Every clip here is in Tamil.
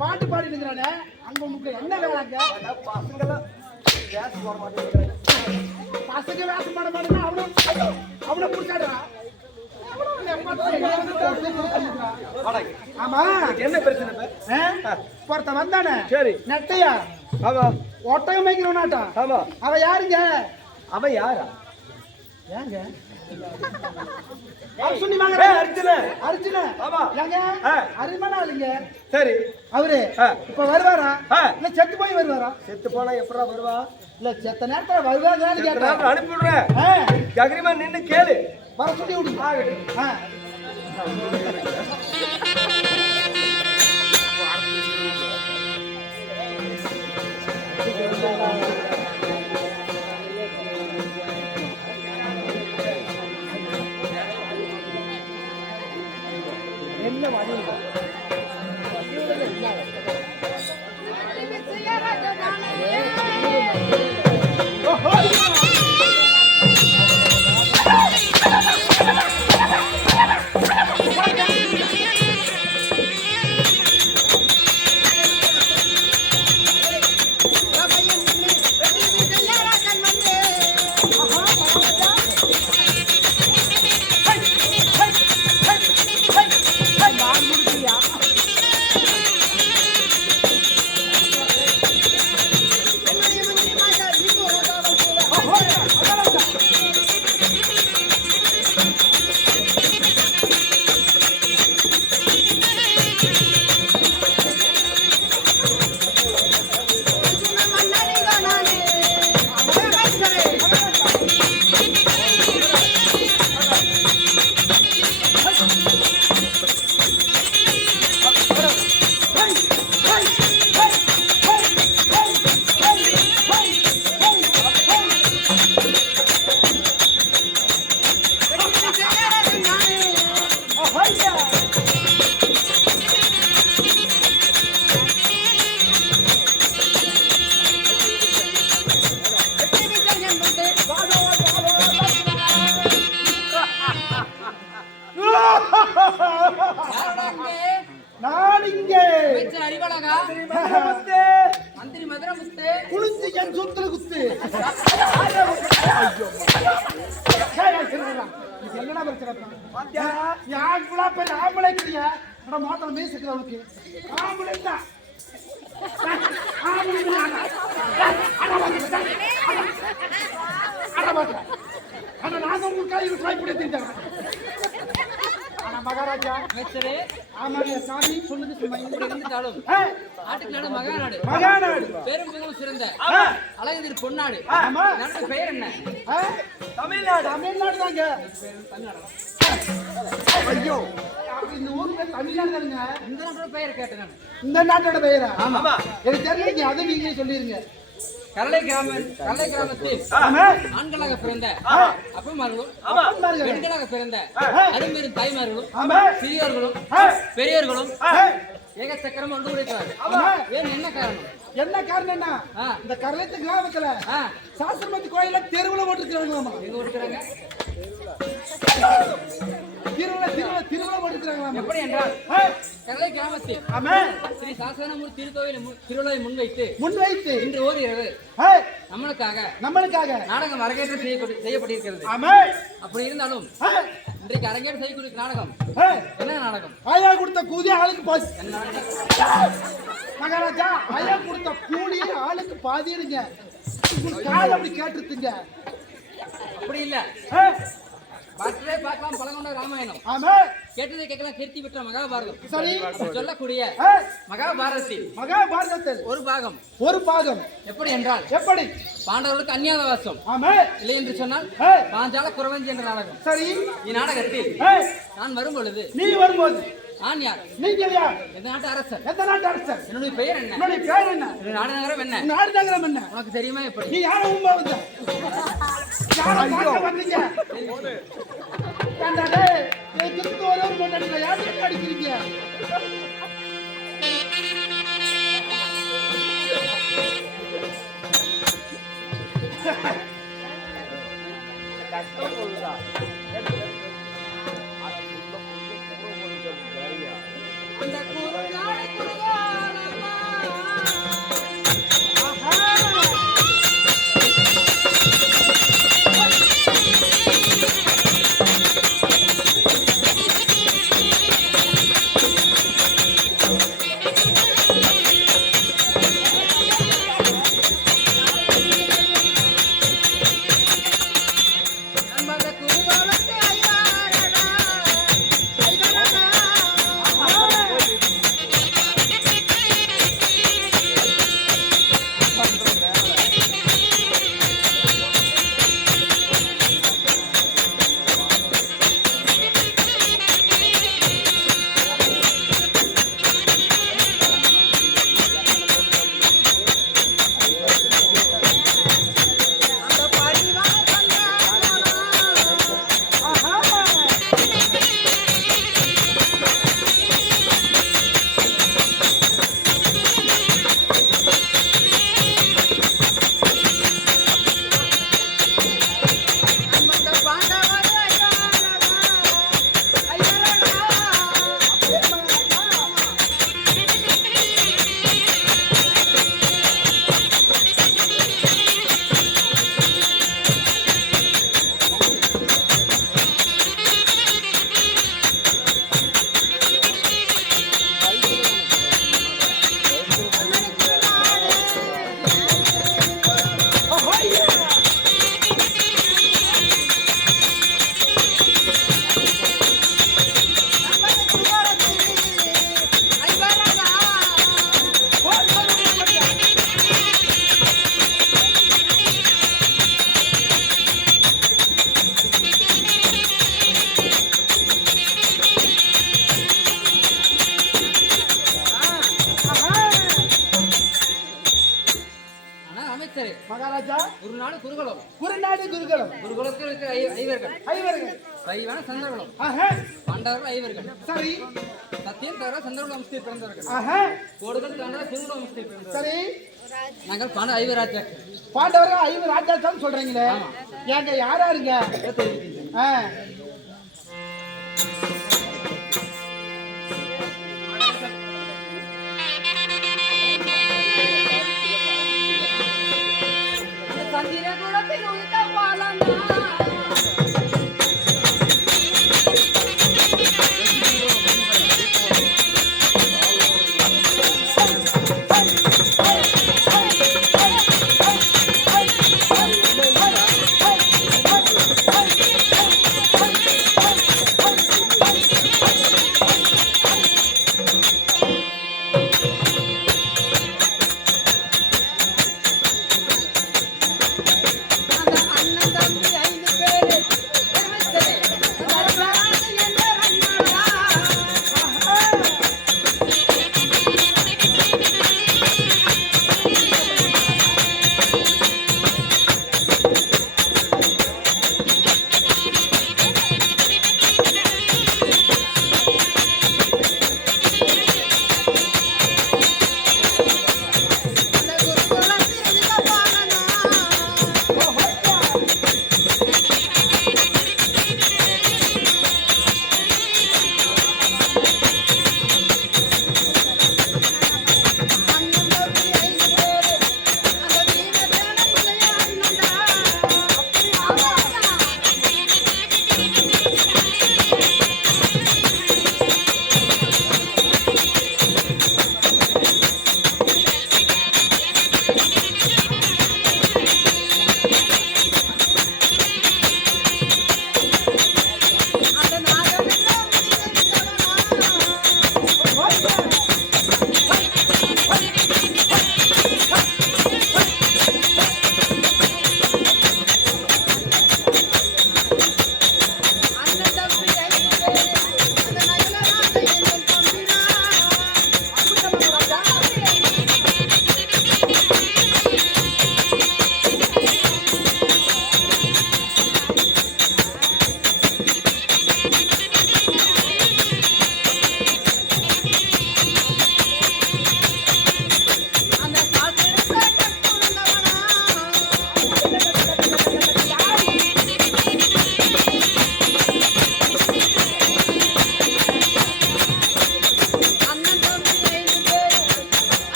பாட்டு பாடிட்டு இருக்கிறானே அங்க உங்களுக்கு என்ன வேலைங்க? பசங்க வேஷம் பண்ண மாட்டேன்னா அவனை பிடிச்சாடுறா. ஆமா என்ன பிரச்சனை? ஒருத்த வந்தானே சரி நெட்டையா ஒட்டகம் மேய்க்கிறவனாட்டா. ஆமா அவ யாருங்க? அவ யாரா? ஏங்க சரி அவரு இப்ப வருவாரா இல்ல செத்து போய் வருவாரா? செத்து போனா எப்படா வருவா? இல்ல செத்த நேரத்துல வருவாங்கன்னு கேட்டேன். அனுப்பி விடுறேன். ஜகரிமா நின்னு கேளு. வர சொல்லி விடுங்க. என்ன மாதிரி அறிவழகா மந்திரி மதுரமுத்து குளிச்சு என் சுத்துல குத்து என்னடா பிரச்சனை யாருக்குள்ள பேர் ஆம்பளை கிட்டியா மோட்டர் மீசுக்கு அவனுக்கு ஆம்பளை தான் நான் உங்களுக்கு சாய்ப்படுத்திட்டேன் மகாராஜா அமைச்சரே ஆமாங்க சாமி சொன்னது சும்மா இங்க இருந்துட்டாலும் நாட்டுக்கு மகாநாடு மகாநாடு பேரும் மிகவும் சிறந்த அழகதிர் பொன்னாடு ஆமா நாட்டு பெயர் என்ன தமிழ்நாடு தமிழ்நாடு தாங்க ஐயோ இந்த ஊர் பேர் தமிழ்நாடு தானுங்க இந்த நாட்டோட பெயர் கேட்டேன் நான் இந்த நாட்டோட பெயரா ஆமா எனக்கு தெரியலங்க அதை நீங்களே சொல்லிருங்க கரளை கிராமத்தில் ஆண்களாக பிறந்த அப்பமார்களும் பெண்களாக பிறந்த அரும்பெரும் தாய்மார்களும் சிறியோர்களும் பெரியோர்களும் ஏகச்சக்கரம் ஒன்று உடைக்கிறார்கள் ஏன் என்ன காரணம் என்ன காரணம்னா இந்த கரளத்து கிராமத்துல சாஸ்திரமதி கோயில தெருவுல போட்டுருக்காங்களாமா எங்க ஓட்டுக்கிறாங்க திருவிழா போட்டுருக்காங்களாமா எப்படி என்றால் கரளை கிராமத்தில் ஸ்ரீ சாஸ்திரமூர்த்தி திருக்கோயில் திருவிழாவை முன்வைத்து இன்று ஓரிரவு நம்மளுக்காக நாடகம் அரங்கேற்றம் செய்யப்பட்டிருக்கிறது அப்படி இருந்தாலும் இன்றைக்கு அரங்கேற்றம் செய்யக்கூடிய நாடகம் என்ன நாடகம் ஆயா கொடுத்த கூலி ஆளுக்கு பாதி மகாராஜா ஆயா கொடுத்த கூலி ஆளுக்கு பாதிடுங்க கால் அப்படி கேட்டுருத்துங்க அப்படி இல்ல பார்த்தே பார்க்கலாம் பழங்கொண்ட ராமாயணம் ஆமா கேட்டதை கேட்கலாம் கீர்த்தி பெற்ற மகாபாரதம் சரி சொல்லக்கூடிய மகாபாரதத்தில் ஒரு பாகம் எப்படி என்றால் எப்படி பாண்டவர்களுக்கு அந்நியாதவாசம் ஆமா இல்லை என்று சொன்னால் பாஞ்சால குறவஞ்சி என்ற நாடகம் சரி இந்நாடகத்தில் நான் வரும் பொழுது நீ வரும்போது நான் யார் நீங்க யார் எந்த நாட்டு அரசர் என்னுடைய பெயர் என்ன நாடு நகரம் என்ன உனக்கு தெரியுமா எப்படி நீ யார உம்மா வந்த யார வந்தீங்க கண்டாடே எதுக்கு ஒரு முன்னாடி யாருக்கு அடிக்கிறீங்க கஷ்டம் சொல்லுதா அந்த குருநாடு குருகாலமா மகாராஜா குருநாடு குருகுலம் குருகுலத்தில் இருக்கிற ஐவர்கள் சைவன சந்திரகுலம் பாண்டவர்கள் ஐவர்கள் சரி சத்தியம் தவிர சந்திரகுல வம்சத்தில் பிறந்தவர்கள் கோடுகள் தவிர குருகுல வம்சத்தில் பிறந்தவர்கள் சரி நாங்கள் ஐவராஜா பாண்டவர்கள் ஐவராஜா சொல்றீங்களே ஏங்க யாராருங்க சந்திர குலத்தில் உதித்த பாலனா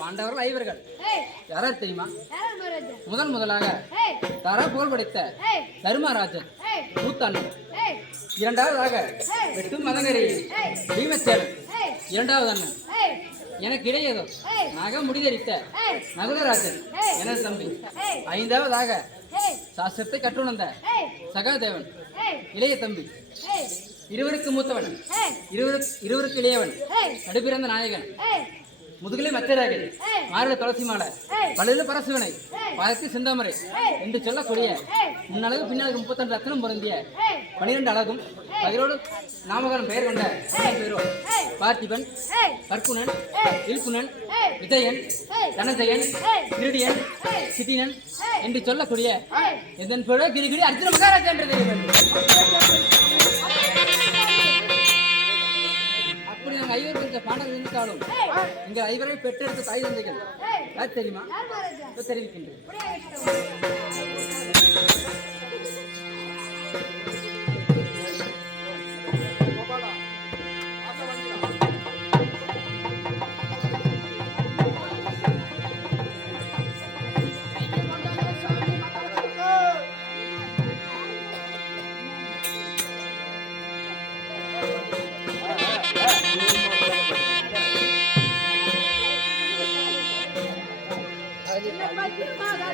பாண்டவர்கள் ஐவர்கள் யாரார் தெரியுமா? முதலாக தர புகழ் படைத்த தர்மராஜன் மூத்தாண்டன், இரண்டாவதாக வெட்டு மதங்கரி பீமசேனன், இரண்டாவது அண்ணன் எனக்கு இடையேதோ நாக முடிதரித்த நகுலராஜன் எனது தம்பி, ஐந்தாவதாக சாஸ்திரத்தை கற்றுணர்ந்த சகாதேவன் இளைய தம்பி, இருவருக்கு மூத்தவன் இருவருக்கு இளையவன், நடுபிறந்த நாயகன், முதுகிலே மச்சராகி, மாரில துளசி மாலை, பல்லில் பரசுவனை, பாதத்தில் சிந்தாமரை என்று சொல்லக்கூடிய முன்னழகு பின்னழகு 32 ரத்னம் பொருந்திய 12 அழகும் 11 நாமகரம் பெயர் கொண்ட பேரோ பார்த்திபன், கற்குணன், இல்குணன், விஜயன், தனஜயன், கிருடியன், சிதினன் என்று சொல்லக்கூடிய இதன் பிற கிரிகிரி அர்ஜுன மகாராஜா என்று அப்படி நாங்கள் ஐவர் கொஞ்சம் பாடல் இருந்தாலும் எங்கள் ஐவரை பெற்றெடுத்த தாய் தந்தைகள் யார் தெரியுமா? தெரிவிக்கின்றேன். Bye.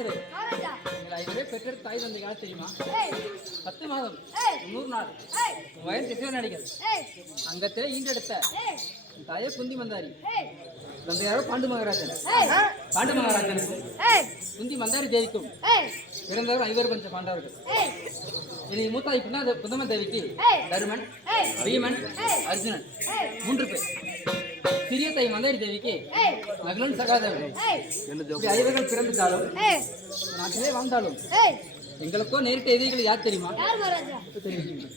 அமைச்சரே, எங்கள் ஐவரே பெற்றெடுத்த தாய் தந்தை யார் தெரியுமா? 10 மாதம் 100 நாள் வயது திசைவனடிகள் அங்கத்திலே ஈண்டெடுத்த தாயே குந்தி மந்தாரி. தந்தையாரோ பாண்டு மகாராஜன். பாண்டு மகாராஜனுக்கும் குந்தி மந்தாரி தேவிக்கும் பிறந்தவர் 5 பஞ்ச பாண்டவர்கள். இனி மூத்தாய் புதம தேவிக்கு தருமன், பீமன், அர்ஜுனன் 3 பேர். சிறிய தாய் மந்தாரி தேவிக்கு மகளன் சகாதேவன். இப்படி 5 பிறந்துட்டாலும் நாட்டிலே வாழ்ந்தாலும் எங்களுக்கோ நேரிட்ட எதிரிகள் யார் தெரியுமா? தெரிவிக்கின்றேன்.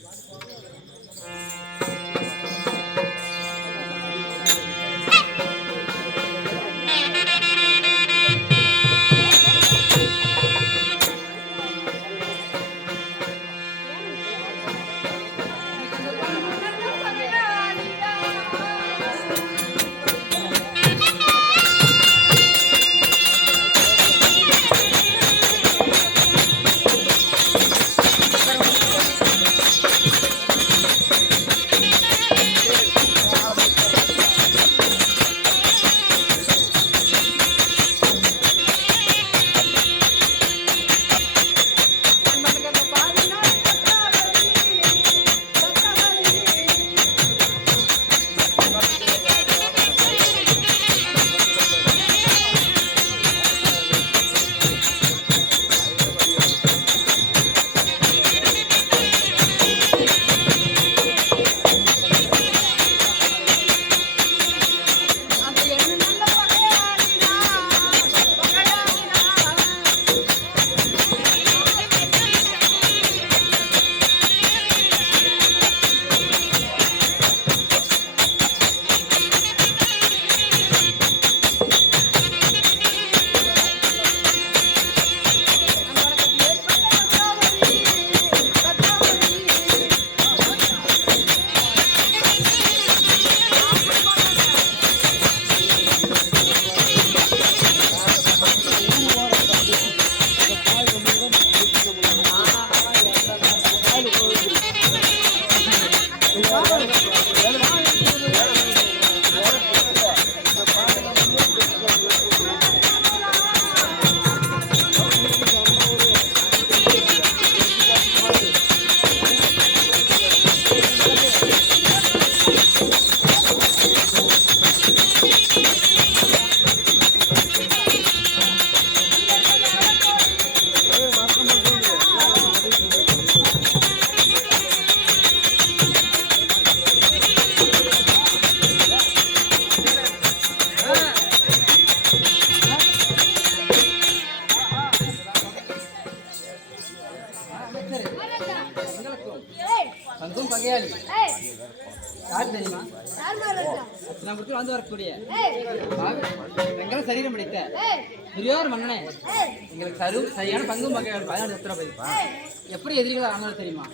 பங்கும் பகையாளி யார் தெரியுமா? நமக்கு வந்து வரக்கூடிய எங்களை சரீரம் பிடித்த பெரியோர் மன்னனே எங்களுக்கு சரியான பங்கும் பகையாளி 14 உத்தரவு. எப்படி எதிரிகளை ஆனாலும் தெரியுமா?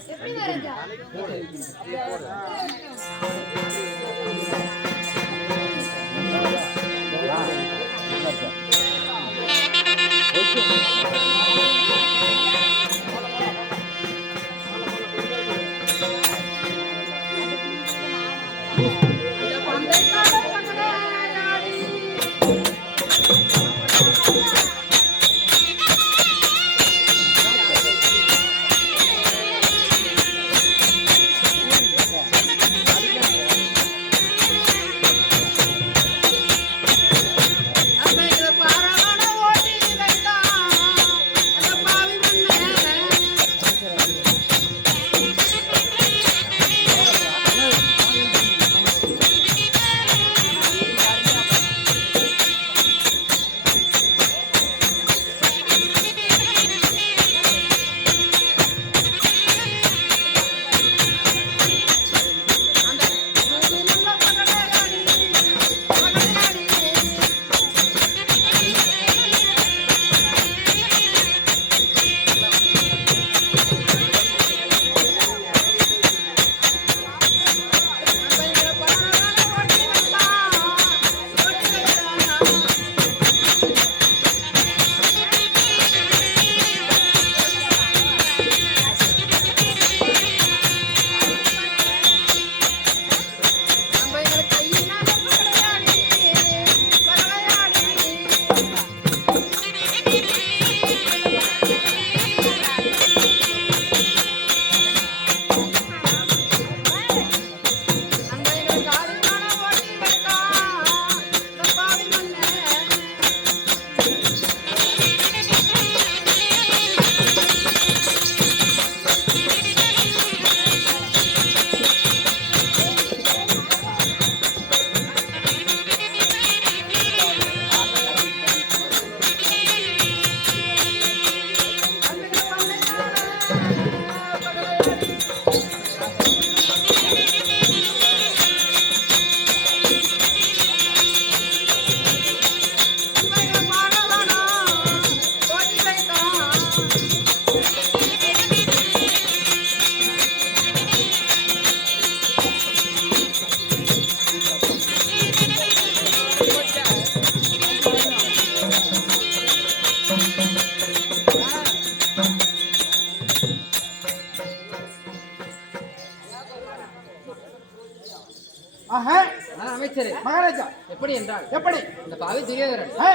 ஆஹா, நான் அமைச்சரே, மகாராஜா எப்படி என்றால் எப்படி? இந்த பாவி துரியோதரன் ஆ,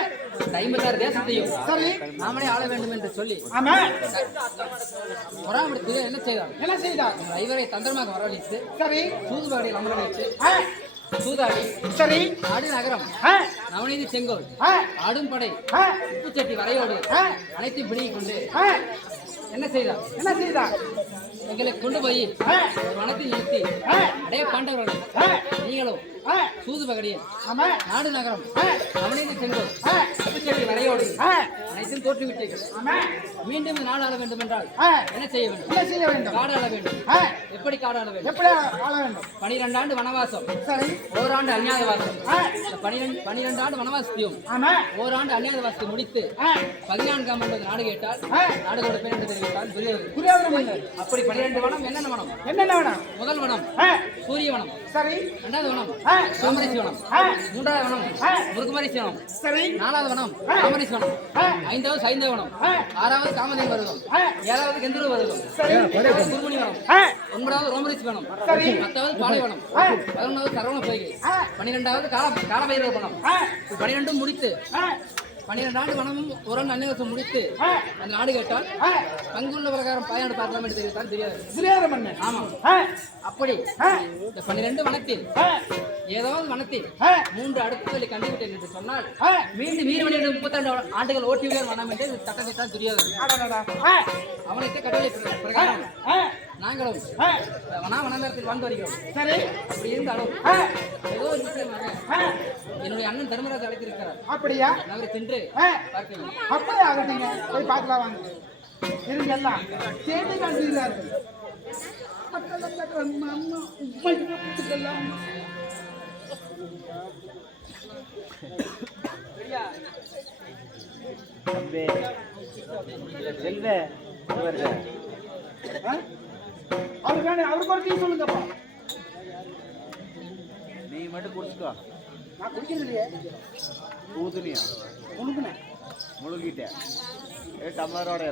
இந்த 56 தேசத்தையும் சரி. நாமளே ஆள வேண்டும் என்று சொல்லி ஆமா, பொறாமடி துரியோதரன் என்ன செய்தான்? என்ன செய்தார்? உங்கள் ஐவரை தந்திரமாக வரவழைத்து சரி. சூதுபாடியில் அமர வைத்து ஆ, சூதாடி சரி. ஆடு நகரம் ஆ, நவநீதி செங்கோல் ஆ, ஆடும் படை ஆ, உப்புச்சட்டி வரையோடு ஆ, அனைத்தையும் பிடிக்கிக் கொண்டு ஆ, என்ன செய்தார்? என்ன செய்தார்? எங்களை கொண்டு போய் ஆ, ஒரு வனத்தில் நிறுத்தி ஆ, அடைய பாண்டவர்களை ஆ, நீங்களும் ஆ, சூது பகடியில் ஆமா, நாடு நகரம் ஆ, நவநீதி செங்கோல் ஆ, உப்புச்சட்டி வரையோடு ஆ, அனைத்தும் தோற்றுவிட்டீர்கள். ஆமா, மீண்டும் இந்த நாடு ஆள வேண்டும் என்றால் ஆ, என்ன செய்ய வேண்டும்? என்ன செய்ய வேண்டும்? காடு ஆள வேண்டும். ஆ, எப்படி காடு ஆள வேண்டும்? எப்படி ஆள வேண்டும்? 12 ஆண்டு வனவாசம், சரி. ஓராண்டு அஞ்ஞாதவாசம். ஆ, இந்த 12 ஆண்டு வனவாசத்தையும் ஆமா, ஓராண்டு அஞ்ஞாதவாசத்தை முடித்து ஆ, 14ஆம் ஆண்டு நாடு கேட்டால் ஆ, நாடுகளோட பேர் என்று தெரிவித்தால் துரியோதனன். புரியாத மன்னர். அப்படி 12 வனம் என்னென்ன வனம்? என்னென்ன வேணும்? முதல் வனம் ஆ, சூரிய வனம், சரி. 2வது வனம் ஆ, தாமரிசி வனம், ஆ, 3வது வனம் ஆ, முருகுமரிசி வனம், சரி. 4வது வனம் தாமரிசி வனம், ஆ, 5வது சைந்தவ வனம், ஆ, 6வது காமதேவ வருடம், ஆ, 7வது கெந்துரு வருடம், சரி. 8வது குருமுனி வனம், ஆ, 9வது ரோமரிசி வனம், சரி. 10வது பாலைவனம், ஆ, 11வது சரவண பொய்கை, ஆ, 12வது காலபைரவ வனம். ஆ, 12ம் முடித்து ஆ, 12 ஆண்டு வனமும் ஒரு அந்நியவசம் முடித்து ஆ, அந்த நாடு கேட்டால் ஆ, பங்குள்ள பிரகாரம் பாயாண்டு பார்க்கலாம் என்று தெரிவித்தால் தெரியாது. புரியாத மன்னர். ஆமாம், ஆ, அப்படி ஆ, இந்த 12 வனத்தில் ஆ, ஏதாவது வனத்தில் ஆ, 3 அடுக்குகளை கண்டுவிட்டேன் என்று சொன்னால் ஆ, மீண்டும் வீரமணி 32 ஆண்டுகள் ஓட்டியுடன் வனம் என்று தட்டத்திட்டால் தெரியாது. அடடடா. ஆ, அவனுக்கு கட்டளை பிரகாரம் ஆ, நாங்களும் ஆ, வனநகரத்தில் வாழ்ந்து வருகிறோம். சரி. அப்படி இருந்தாலும் ஆ, ஏதோ ஒரு விஷயமாக ஆ, என்னுடைய அண்ணன் தர்மராஜ் அழைத்திருக்கிறார். அப்படியா? அவரை சென்று ஆ, பார்க்க வேண்டும். அப்படியே ஆகட்டுங்க. போய் பார்க்கலாம் வாங்க. இருங்க எல்லாம் தேடி காண்கிறார்கள். அவருக்கு வேணும், அவருக்கு ஒரு டீ சொல்லுங்கப்பா. நீ மட்டும் குடிச்சுக்கோ. நான் குடிக்கிறது இல்லையே. ஊதுனியா உனக்குண்ணே. முழுகிட்டேன். டம்ளரோட